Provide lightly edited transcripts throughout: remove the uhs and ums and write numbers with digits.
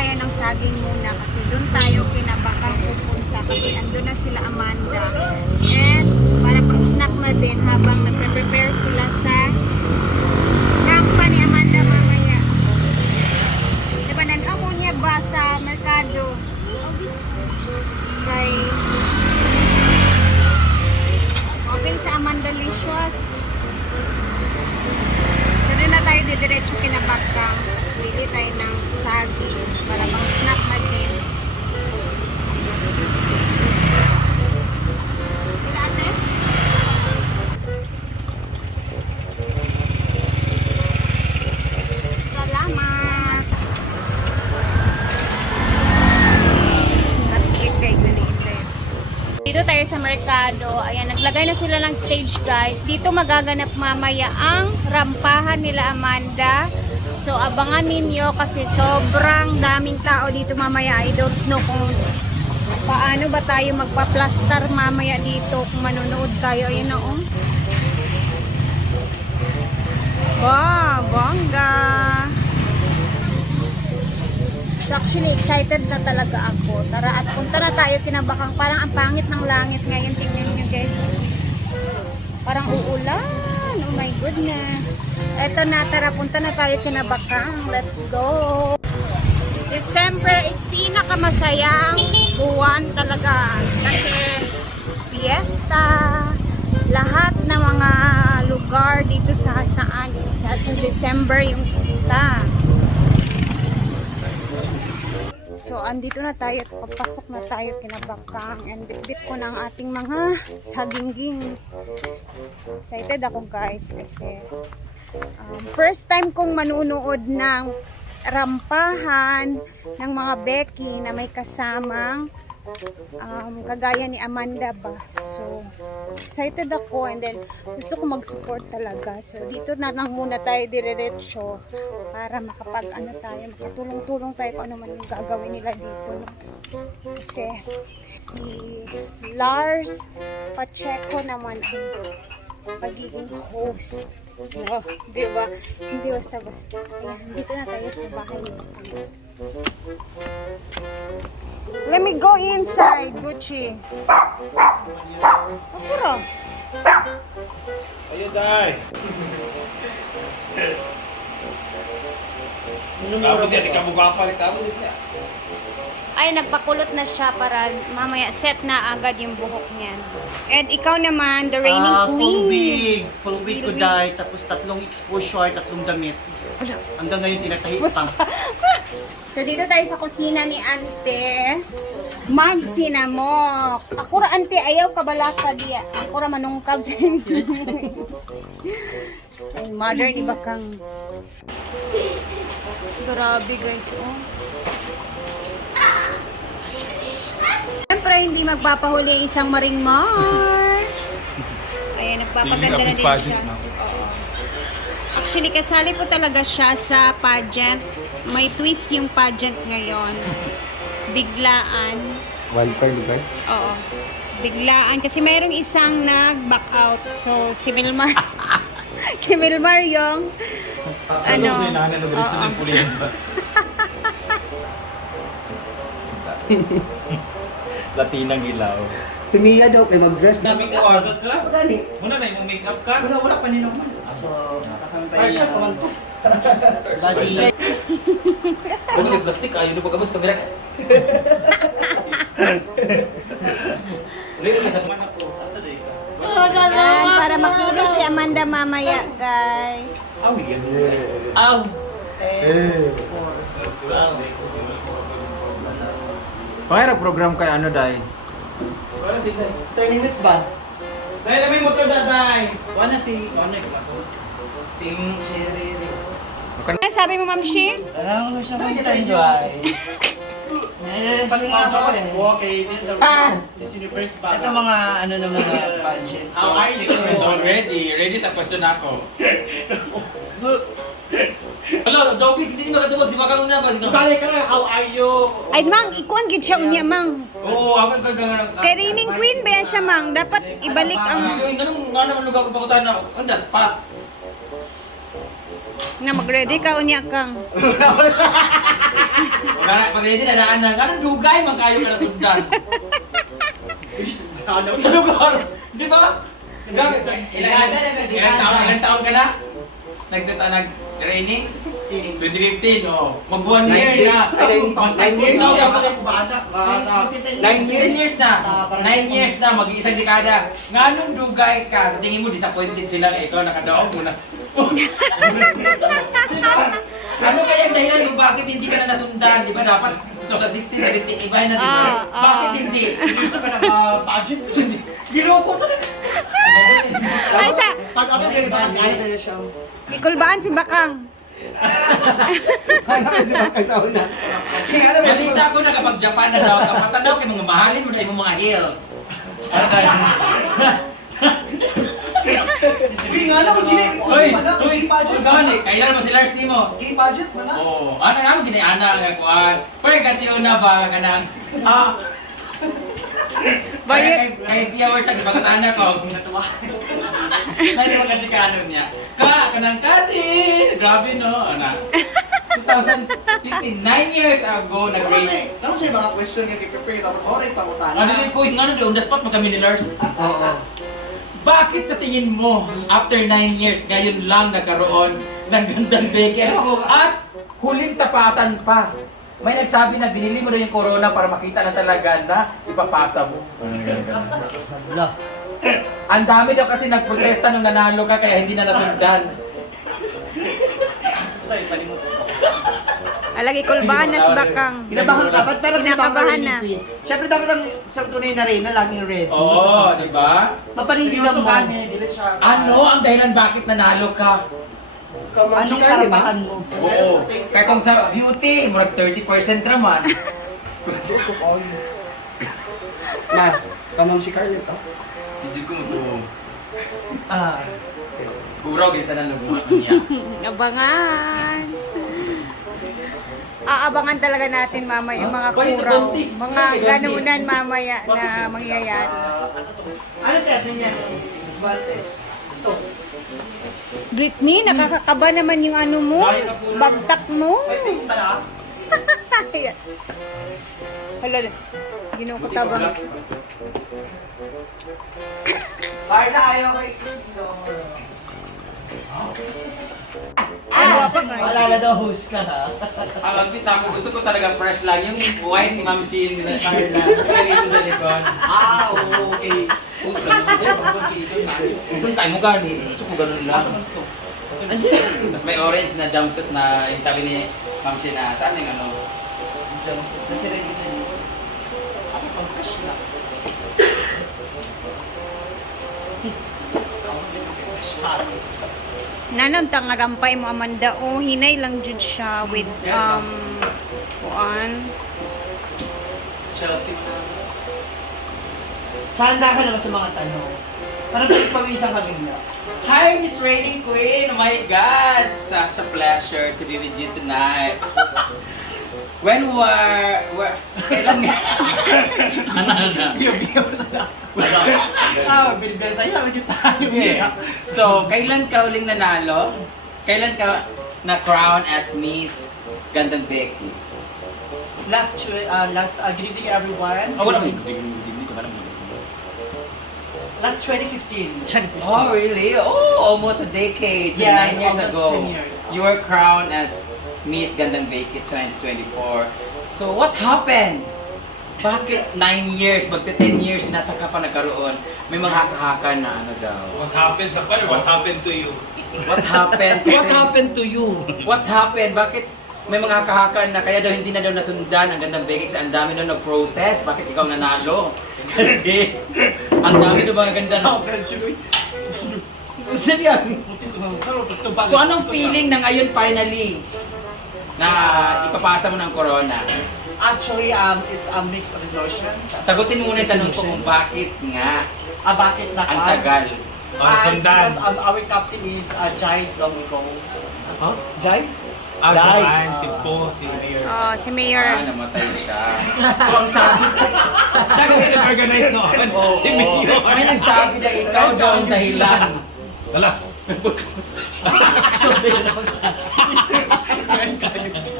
tayo ng saging muna kasi doon tayo kinabakang pupunta kasi andun na sila Amanda. And para pang snack na din habang nagpe-prepare sila sa rampa ni Amanda mamaya. Diba nanamo niya ba sa merkado? Kay open sa Amanda Licious. So doon na tayo didiretso kinabakang. Bili tayo ng saging para pang snack natin. Sila ate? Salamat! Napikit kay Gunite. Dito tayo sa merkado. Ayan, naglagay na sila ng stage guys. Dito magaganap mamaya ang rampahan nila Amanda. So, abangan ninyo kasi sobrang daming tao dito mamaya. I don't know kung paano ba tayo magpa-plaster mamaya dito kung manonood tayo. Ayun na oh. Wow, bongga! So, actually, excited na talaga ako. Tara at punta na tayo kinabakang. Parang ang pangit ng langit ngayon. Tingnan nyo guys. Parang uulan. Oh my goodness. Eto na, tara, punta na tayo kinabakang. Let's go! December is pinakamasayang buwan talaga. Kasi fiesta, lahat ng mga lugar dito sa Hasaan is sa December yung fiesta. So, andito na tayo. Papasok na tayo kinabakang. And bit ko ng ating mga sagingging. Excited ako guys kasi first time kong manunood ng rampahan ng mga Becky na may kasamang kagaya ni Amanda ba. So, excited ako and then gusto ko mag-support talaga. So, dito na lang muna tayo diretso para makatulong-tulong tayo kung ano man yung gagawin nila dito. Kasi si Lars Pacheco naman ang pagiging host. No, di ba? Hindi basta-basta. Ayan, dito na tayo sa bahay nila. Let me go inside, Gucci. Apuro. Ayo, Day. Kamu dia di kamu apa ni kamu dia. Ay, nagpakulot na siya para mamaya set na agad yung buhok niya. And ikaw naman, the reigning queen. Full wig ko dahil, tapos 3 exposure, 3 damit. Hanggang ngayon tinatahi pa. So dito tayo sa kusina ni Ante. Magsinamok. Ako ra Ante, ayaw ka balaka diya. Ako ra manungkab sa ay, mother ni Bakang. Grabe guys, oh. Siyempre, hindi magpapahuli ang isang maringmar. Ayan, nagpapaganda na din siya. Oo. Actually, kasali po talaga siya sa pageant. May twist yung pageant ngayon. Biglaan. Wildcard, di ba? Oo. Biglaan. Kasi mayroong isang nag-back out. So, si Milmar. Si Milmar yung ano. Latinang ilaw. Si Mia daw kay mag-dress na. Make up ka? Gani. Muna na yung make up ka. Wala pa ninuman. So, nakakantay na. Naman to. Basi. Kung may plastic, ayaw na pagkabas kamera ka. Ulit ka sa Mana po? Asa day ka? Yan, para makinis si Amanda mamaya, guys. Aw! Pakirag program kay ano dai? Wala si Day. 20 minutes ba? Day na may motor daday. Wala si... Wala ko ba? Ting cherry. Ano sabi mo, Ma'am Shi? Alam ko siya mag-enjoy. Okay, this is universe ba? Ito mga ano na mga pageant. How are you? So ready sa question ako. Hello, Dobby, hindi makatubag si Bakang niya ba? Balik ka nga, how are you? Ay, Mang, ikuan gid siya unya, Mang. Oo, ako kagana. Kay reigning queen ba siya, Mang? Dapat ibalik ang Ganun nga naman lugar ko pakutan na on the spot. na mag-ready ka unya kang. Wala Pag ready na daan na, ganun dugay, magkayo ka na sundan. Sa lugar, di ba? Ilang taon ka na? Nag-training? 2015, oh. Mag 1 year na. 9 years. 9 years na. 9 years na, mag-iisang dekada. Nga nung dugay ka, sa tingin mo disappointed sila na ikaw nakadaog mo na. Ano kaya ang dahilan kung bakit hindi ka na nasundan? Di ba dapat 2016, 17, iba na, di ba? Bakit hindi? Gusto ka ng budget? Ginukot sa Ay, sa Pag ano kayo nakakain na siya. kulbaan si Bakang. Sana kasi magkasauna. Balita ko na kapag Japan na daw, kapatan daw kay mga mahalin mo na yung mga heels. Uy, nga lang, gini budget Gani, kailan mo si Lars ni mo? Gini budget na na. Oo, ano naman giniana nga kuan. Pero kantiyo na ba kanang Bayot. kay Piawar siya gipagtana ko. Natuwa. Ay, mo kasi kanon niya. Kanang kasi, grabe no, ana. 2015, 9 years ago nag-grade. Ano siya yung mga question nga i-prepare tapos oray pangutan. Ano din ko, nga on the spot mo kami ni Lars. Oo. Bakit sa tingin mo, after 9 years, ngayon lang nagkaroon ng gandang bacon at huling tapatan pa? May nagsabi na binili mo na yung corona para makita na talaga na ipapasa mo. Ang dami daw kasi nagprotesta nung nanalo ka kaya hindi na nasundan. Basta ipalimutan. Alagi kulbaan na si Bakang. Kinabahan dapat pero Kinakabahan na. Siyempre dapat ang isang tunay na rin na laging ready. Oo, di ba? Mapaninigang mo. Dili siya. Ano ang dahilan bakit nanalo ka? Anong karapatan mo? Oo. Kaya kung sa beauty, murag 30% naman. Na, kamang si Carlet to. Hindi ko mo Ah. Guraw, ganito na lubos niya. Abangan. Aabangan talaga natin mamaya yung mga Pwede kuraw. buntis. Mga Pwede buntis. ganunan mamaya na mangyayari. Ano kaya niya? Valtes. Ito. Britney, nakakakaba naman yung ano mo. Bagtak mo. May pink pala. Hala, ginukutabang. Parda ayaw ko ikisino. Ay, wapa ka. Alala daw host ka ha. Ang pita ko, gusto ko talaga fresh lang. Yung white ni Ma'am Sheen nila Carla. Dito sa likod. Ah, okay. Puso lang. Kung tayo mo gani, gusto ko ganun lang. Asa man to? Tapos may orange na jumpsuit na yung sabi ni Ma'am Sheen na saan yung ano? Kasi rin kasi ako pang fresh lang. Fresh pa. Nanam tanga rampay mo Amanda. Oh, hinay lang jud siya with kuan. Chelsea na. Saan na ka naman sa mga tanong? Parang pagpawisan kami na. Hi, Miss Raining Queen! Oh my God! Such a pleasure to be with you tonight. When kailan nga? Ano na? Biyo sa Ah, bilbil sa'yo. Lagi tayo. Yeah. So, kailan ka huling nanalo? Kailan ka na-crown as Miss Gandang Becky? Good evening everyone. Oh, wala mo. Last 2015. 2015. Oh, really? Oh, almost a decade. So, Yes, 9 years almost ago. 10 years. You were crowned as Miss Gandang Becky 2024. So, what happened? Bakit 9 years, magti 10 years, nasa ka pa nagkaroon? May mga haka-haka na ano daw. What happened sa par? What happened to you? What happened? What happened to you? What happened? Bakit may mga haka-haka na kaya daw hindi na daw nasundan ang Gandang Becky kasi ang dami daw nag-protest? Bakit ikaw nanalo? Kasi ang dami daw mga ganda na. So anong feeling na ngayon finally na ipapasa mo ng corona? Actually, it's a mix of emotions. Sagutin mo muna yung tanong ko kung bakit nga Bakit na ang tagal. It's because our captain is Jai Domingo. Huh? Jai? Asahan, si Po, si Mayor. Oh, si Mayor. Namatay siya. So ang sabi Siya kasi nag-organize noon. Oo, Si Mayor. may nagsabi na ikaw daw ang dahilan. Wala.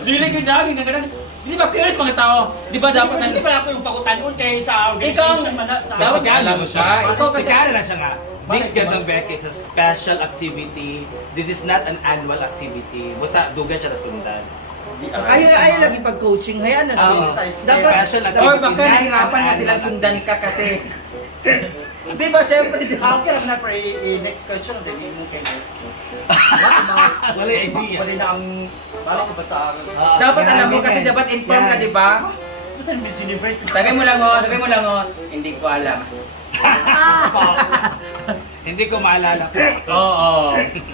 Dili ko daging, ganun. Di ba curious mga tao? Di ba dapat Hindi pa ako yung pakutanon kay sa organization man sa Dapat Chikana alam mo siya. siya. Ikaw kasi- Chikana na siya nga. This Gandang Beck is a special activity. This is not an annual activity. Basta dugan siya na sundan. Ayaw lagi pag-coaching. Hayaan na Oo. sis. Special activity. Or baka not nahirapan an nga silang annual sundan ka kasi. Di ba syempre? Okay lang na for next question of the game mo kayo. Wala idea. Wala na ang balik ko ba sa Dapat alam mo kasi dapat inform ka, di ba? sa Miss Universe. Sabi mo lang hindi ko alam. Hindi ko maalala po. Oo.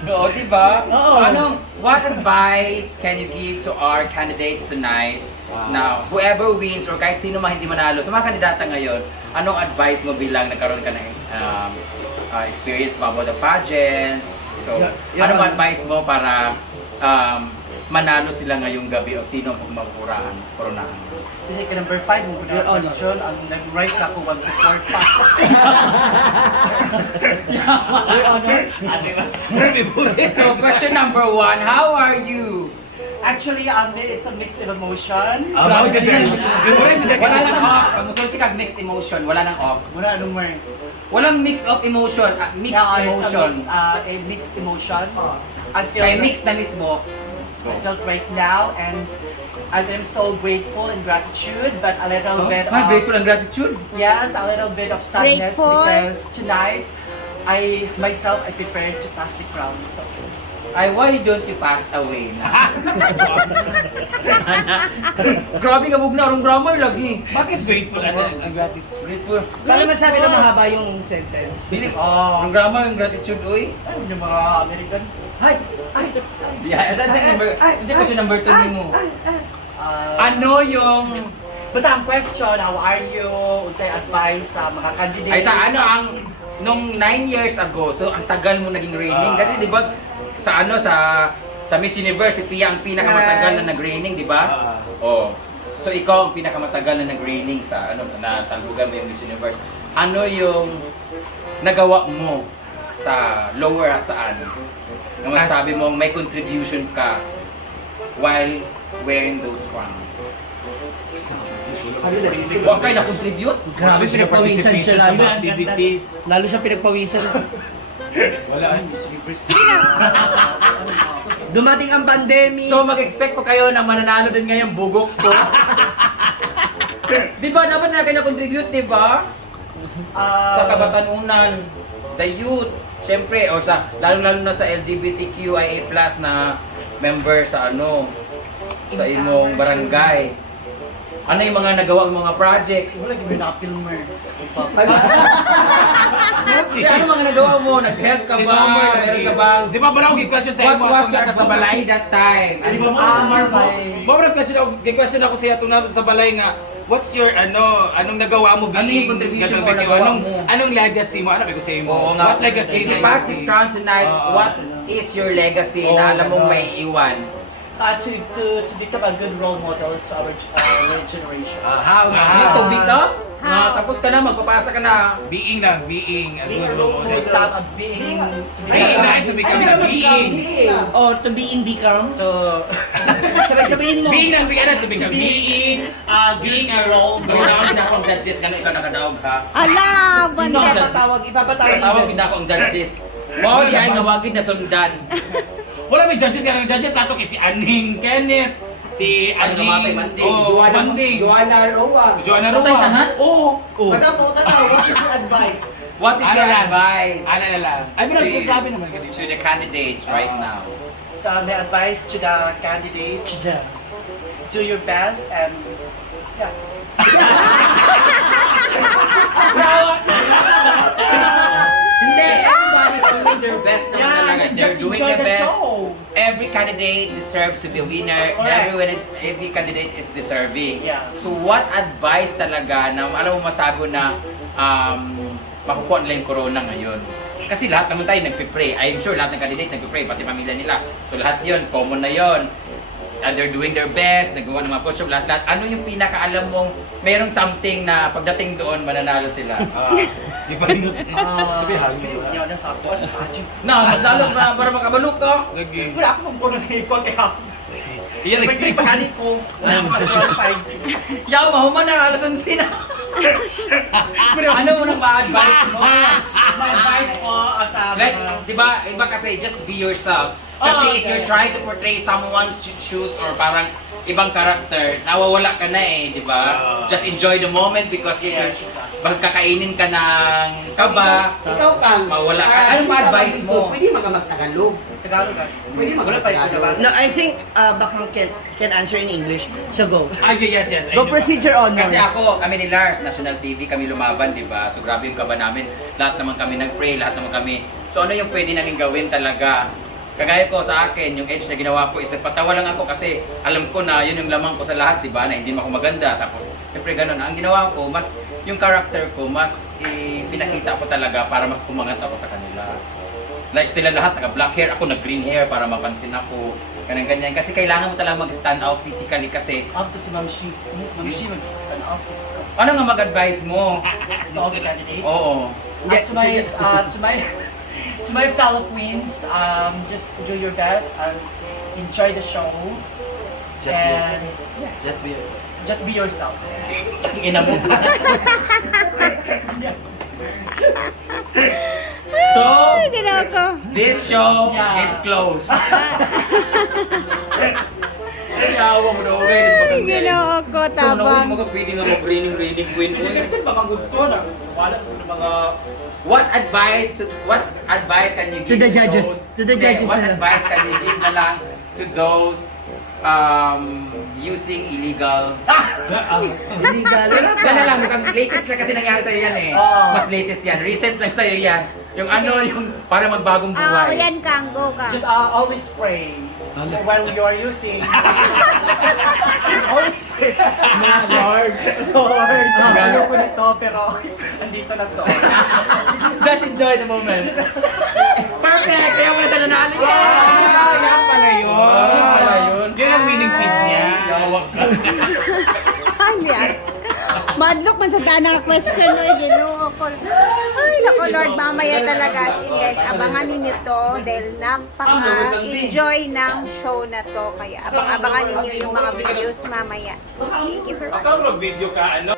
Oo, di ba? Oo. So what advice can you give to our candidates tonight? Now, whoever wins or kahit sino man hindi manalo, sa mga kandidata ngayon, anong advice mo bilang nagkaroon ka ng experience mo about the pageant? So, ano ba advice mo para manalo sila ngayong gabi o sino ang magpurahan, koronahan? Hindi ka number 5 mo na question. Ang nag-rise na ako 1 to 4 pa. Your Honor. So, question number 1, how are you? Actually, it's a mix of emotion. Wala Wala nang off. Musulti kag mixed emotion, wala nang off. Muna anong more. Walang mix of emotion, mixed emotion. It's a mixed emotion. I feel Kay mix na mismo. I felt right now and I am so grateful and gratitude, but a little bit Ay, of grateful and gratitude. yes, a little bit of sadness Grateful. because tonight I prepared to pass the crown. So Ay, why don't you pass away na? Grabe ka na arong grammar lagi. Bakit grateful and gratitude? Grateful. Paano masabi na mahaba yung sentence? Dili, Oh. ang grammar, ang gratitude, uy. yung mga American. Hi. Hi. Yeah, saan yung number? Hindi ko siya number 2 mo. Ano yung... Basta ang question, how are you? Unsay advice sa mga candidates? Ay, sa ano ang... Nung 9 years ago, so ang tagal mo naging reigning. Kasi di ba, sa ano, sa Miss Universe, si Pia ang pinakamatagal na nag-reigning, di ba? Oh. So ikaw ang pinakamatagal na nag-reigning sa ano, na talugan mo yung Miss Universe. Ano yung nagawa mo sa lower hasaan? Na masabi mo may contribution ka while wearing those crowns. Huwag kayo na-contribute? Grabe, pinagpawisan siya lalo. Activities. Lalo siya pinagpawisan. Wala. Dumating ang pandemic. So mag-expect po kayo na mananalo din ngayong bugok ko. Di ba dapat na kayo na-contribute, di ba? Sa kabatanunan, the youth, syempre, o sa, lalo-lalo na sa LGBTQIA+ na member sa ano, sa imong barangay. Ano yung mga nagawa mga project? Wala gawin na filmer. Ano mga nagawa mo? Nag-help ka ba? Meron ka bang... Di ba parang question sa What imo was atong your sa balay? advocacy that time? Mabra question ako sa atong sa balay nga, what's your anong nagawa mo Ano yung contribution mo, nagawa mo? Anong legacy mo? Ano ba ko sa imo? Oo nga. What legacy? If you pass this crown tonight, what is your legacy na alam mong may iwan? To become a good role model to our generation. How Ano to, Vic, no? Tapos ka na, magpapasa ka na. being Being a role to become a being. Being na to become a being. Or to be in become. Sabay-sabayin mo. Being na to become being. Being a role Ginawag na akong judges, gano'n ikaw nakadaog ha? Ala, Sino ang banda. judges? Ipapatawag. Tawag din akong judges. Mo di ay nawagin na sundan. Wala may judges, yung judges nato kay si Aning Kenneth, si Ano namatay, Aning, Manding? Manding, Joanna Roa. Joanna Patay Roa. tanan? Oo. Madam, what is your advice? What is Ano your lang? advice? Ano na lang? Ay, may nagsasabi naman ganito. To the candidates right now. My advice to the candidates: do your best and yeah. Hindi, everybody's doing their best naman Yeah, talaga. and They're just doing enjoy their the best. show. Every candidate deserves to be a winner. Correct. Every candidate is deserving. Yeah. So what advice talaga na alam mo masabi mo na makukuha nila yung corona ngayon? Kasi lahat naman tayo nagpipray. I'm sure lahat ng candidate nagpipray, pati pamilya nila. So lahat yun, common na yun. And they're doing their best, nagawa ng mga push-up, lahat-lahat. Ano yung pinakaalam mong merong something na pagdating doon, mananalo sila? Di pa rin. Yun ang sabi ko. Na, mas lalo para makabalok ka. Lagi. Wala ako kung kung ikot kaya. Iyan Pwede pagkalit ko. Qualified. Yaw, mahuman na alas 11 na. Ano mo nang ma-advise mo? Ma-advise ko sa Like, mga... di ba, iba kasi just be yourself. Kasi if you're trying to portray someone's shoes or parang ibang character, nawawala ka na eh, di ba? Just enjoy the moment because if you're, basta kakainin ka ng kaba, Ikaw kang, mawala ka. Anong advice mo? Pwede mag-Tagalog. Tagalog. Pwede mag-Tagalog. No, I think Bakang can answer in English. So go. Yes. I Go know. procedure on. Kasi ako, kami ni Lars, National TV, kami lumaban, di ba? So grabe yung kaba namin. Lahat naman kami nag-pray, lahat naman kami. So ano yung pwede namin gawin talaga? Kagaya ko sa akin, yung edge na ginawa ko is nagpatawa lang ako kasi alam ko na yun yung lamang ko sa lahat, di ba? Na hindi ako maganda. Tapos, siyempre ganun. Ang ginawa ko, mas yung character ko, mas pinakita ko talaga para mas umangat ako sa kanila. Like sila lahat, naka-black hair, ako nag-green hair para mapansin ako. Ganyan-ganyan. Kasi kailangan mo talaga mag-stand out physically kasi Up to si Ma'am Shi. Ma'am Shi mag-stand up. ano nga mag-advise mo? To all the candidates. Oo. To my fellow queens, just do your best and enjoy the show. Just be and yourself. Just be yourself. just be yourself. Ina mo. So, Ay, ginako. this show Yeah. is closed. Yawa mo daw, okay, this bakang Ginako, Ito na, tabang. huwag mga pwede nga mag-raining queen. Ito ba magugto na? Wala ko ng mga... What advice can you give To the judges. those? To the judges What na lang. advice can you give na lang to those using illegal? Illegal. Yan na lang, mukhang latest na kasi nangyari sa'yo yan eh. Oo. Mas latest yan. Recent lang sa'yo yan. Yung ano, yung para magbagong Ah, buhay. yan kang, go ka. Just always pray while you are using. Always pray. Lord, gano'n ko nito pero andito na to. Just enjoy the moment. Perfect! Kaya mo na sa nanalo. Yan pala yun. Yun ang winning piece niya. Yan. Madlock man sa tanang question mo, ginoo ko. Ay, naku Lord, mamaya talaga. As in guys, abangan ninyo to dahil napaka-enjoy ng show na to. Kaya abangan ninyo yung mga videos mamaya. Thank you for watching. Akala mag-video ka, ano?